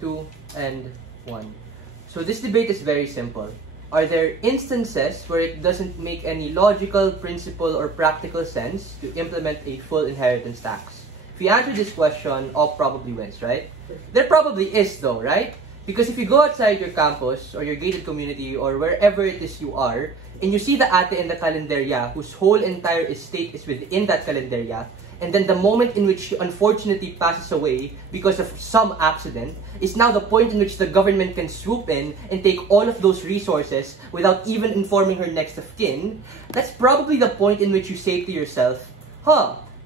2, and 1. So this debate is very simple. Are there instances where it doesn't make any logical, principle, or practical sense to implement a full inheritance tax? If you answer this question, all probably wins, right? There probably is though, right? Because if you go outside your campus or your gated community or wherever it is you are, and you see the ate in the calendaria whose whole entire estate is within that calendaria, and then the moment in which she unfortunately passes away because of some accident is now the point in which the government can swoop in and take all of those resources without even informing her next of kin, that's probably the point in which you say to yourself,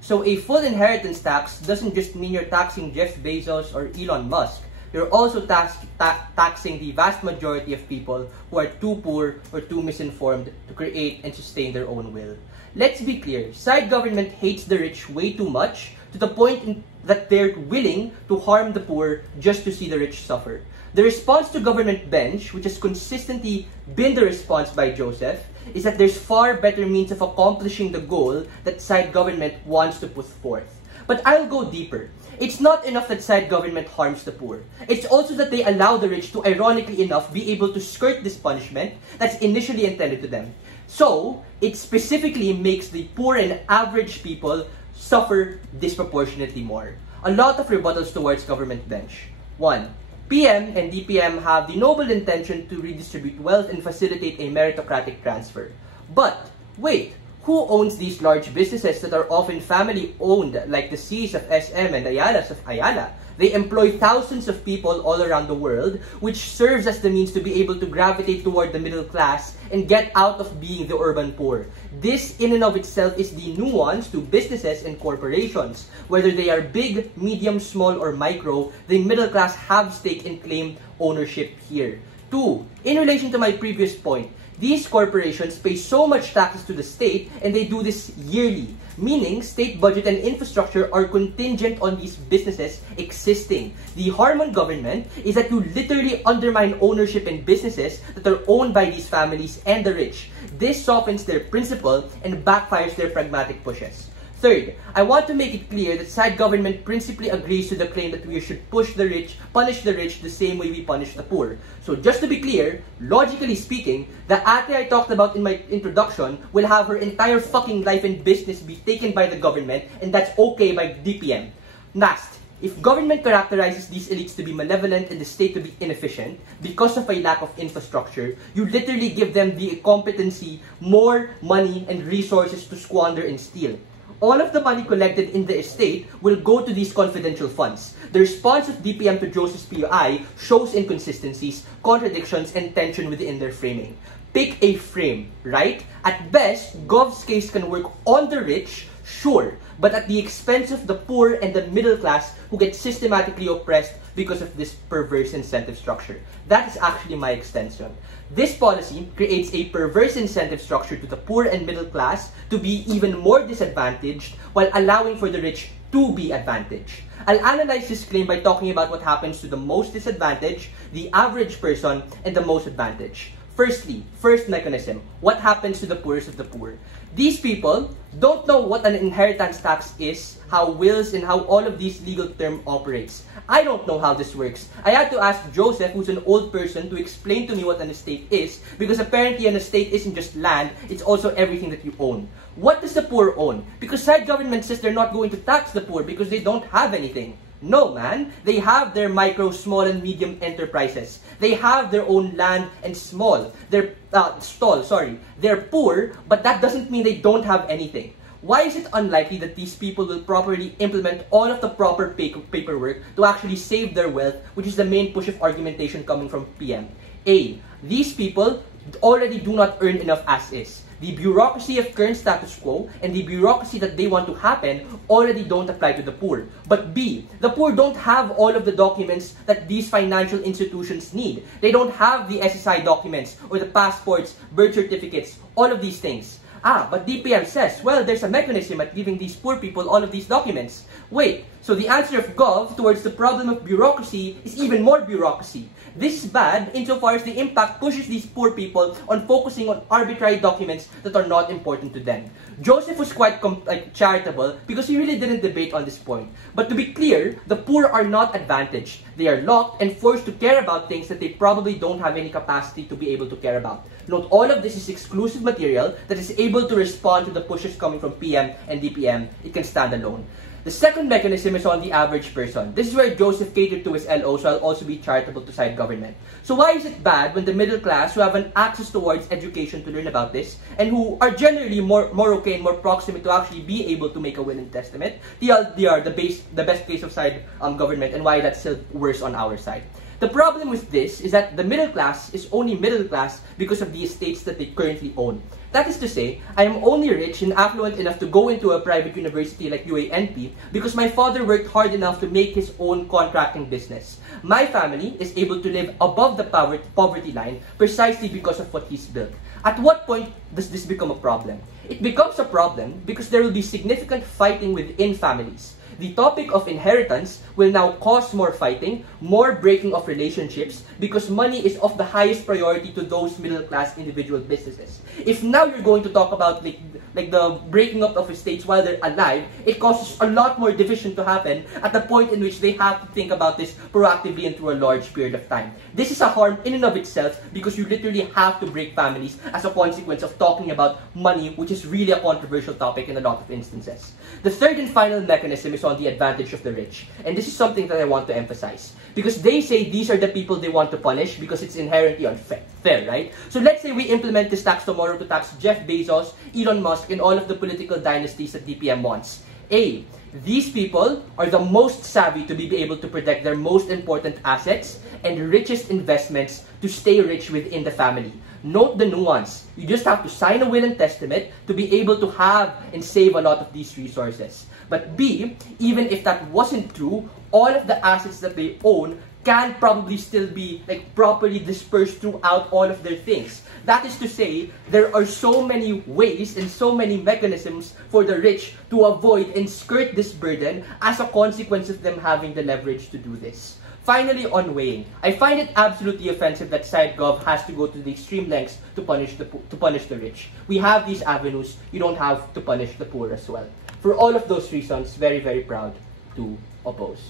so a full inheritance tax doesn't just mean you're taxing Jeff Bezos or Elon Musk. You're also taxing the vast majority of people who are too poor or too misinformed to create and sustain their own will. Let's be clear, side government hates the rich way too much to the point that they're willing to harm the poor just to see the rich suffer. The response to government bench, which has consistently been the response by Joseph, is that there's far better means of accomplishing the goal that side government wants to put forth. But I'll go deeper. It's not enough that side government harms the poor. It's also that they allow the rich to, ironically enough, be able to skirt this punishment that's initially intended to them. So, it specifically makes the poor and average people suffer disproportionately more. A lot of rebuttals towards government bench. 1. PM and DPM have the noble intention to redistribute wealth and facilitate a meritocratic transfer. But, wait, who owns these large businesses that are often family-owned, like the C's of SM and Ayala's of Ayala? They employ thousands of people all around the world, which serves as the means to be able to gravitate toward the middle class and get out of being the urban poor. This in and of itself is the nuance to businesses and corporations. Whether they are big, medium, small, or micro, the middle class have stake and claim ownership here. 2. In relation to my previous point, these corporations pay so much taxes to the state and they do this yearly, meaning state budget and infrastructure are contingent on these businesses existing. The harm on government is that you literally undermine ownership in businesses that are owned by these families and the rich. This softens their principle and backfires their pragmatic pushes. Third, I want to make it clear that side government principally agrees to the claim that we should punish the rich the same way we punish the poor. So just to be clear, logically speaking, the ate I talked about in my introduction will have her entire fucking life and business be taken by the government, and that's okay by DPM. Next, if government characterizes these elites to be malevolent and the state to be inefficient because of a lack of infrastructure, you literally give them the competency, more money, and resources to squander and steal. All of the money collected in the estate will go to these confidential funds. The response of DPM to Joseph's POI shows inconsistencies, contradictions, and tension within their framing. Pick a frame, right? At best, Gov's case can work on the rich, sure, but at the expense of the poor and the middle class who get systematically oppressed because of this perverse incentive structure. That is actually my extension. This policy creates a perverse incentive structure to the poor and middle class to be even more disadvantaged while allowing for the rich to be advantaged. I'll analyze this claim by talking about what happens to the most disadvantaged, the average person, and the most advantaged. Firstly, first mechanism, what happens to the poorest of the poor? These people don't know what an inheritance tax is, how wills, and how all of these legal term operates. I don't know how this works. I had to ask Joseph, who's an old person, to explain to me what an estate is, because apparently an estate isn't just land, it's also everything that you own. What does the poor own? Because side government says they're not going to tax the poor because they don't have anything. No, man. They have their micro, small, and medium enterprises. They have their own land and They're poor, but that doesn't mean they don't have anything. Why is it unlikely that these people will properly implement all of the proper paperwork to actually save their wealth, which is the main push of argumentation coming from PM? A. These people already do not earn enough as is. The bureaucracy of current status quo and the bureaucracy that they want to happen already don't apply to the poor. But B, the poor don't have all of the documents that these financial institutions need. They don't have the SSI documents or the passports, birth certificates, all of these things. But DPM says, well, there's a mechanism at giving these poor people all of these documents. Wait, So the answer of Gov towards the problem of bureaucracy is even more bureaucracy. This is bad insofar as the impact pushes these poor people on focusing on arbitrary documents that are not important to them. Joseph was quite charitable because he really didn't debate on this point. But to be clear, the poor are not advantaged. They are locked and forced to care about things that they probably don't have any capacity to be able to care about. Note, all of this is exclusive material that is able to respond to the pushes coming from PM and DPM. It can stand alone. The second mechanism is on the average person. This is where Joseph catered to his LO, so I'll also be charitable to side government. So why is it bad when the middle class, who have an access towards education to learn about this, and who are generally more okay and more proximate to actually be able to make a will and testament, they are the best case of side government, and why that's still worse on our side? The problem with this is that the middle class is only middle class because of the estates that they currently own. That is to say, I am only rich and affluent enough to go into a private university like UANP because my father worked hard enough to make his own contracting business. My family is able to live above the poverty line precisely because of what he's built. At what point does this become a problem? It becomes a problem because there will be significant fighting within families. The topic of inheritance will now cause more fighting, more breaking of relationships, because money is of the highest priority to those middle-class individual businesses. If now you're going to talk about like the breaking up of estates while they're alive, it causes a lot more division to happen at the point in which they have to think about this proactively and through a large period of time. This is a harm in and of itself because you literally have to break families as a consequence of talking about money, which is really a controversial topic in a lot of instances. The third and final mechanism is on the advantage of the rich. And this is something that I want to emphasize. Because they say these are the people they want to punish because it's inherently unfair, right? So let's say we implement this tax tomorrow to tax Jeff Bezos, Elon Musk, and all of the political dynasties that DPM wants. A, these people are the most savvy to be able to protect their most important assets and richest investments to stay rich within the family. Note the nuance. You just have to sign a will and testament to be able to have and save a lot of these resources. But B, even if that wasn't true, all of the assets that they own can probably still be properly dispersed throughout all of their things. That is to say, there are so many ways and so many mechanisms for the rich to avoid and skirt this burden as a consequence of them having the leverage to do this. Finally, on weighing, I find it absolutely offensive that SideGov has to go to the extreme lengths to punish the rich. We have these avenues. You don't have to punish the poor as well. For all of those reasons, very, very proud to oppose.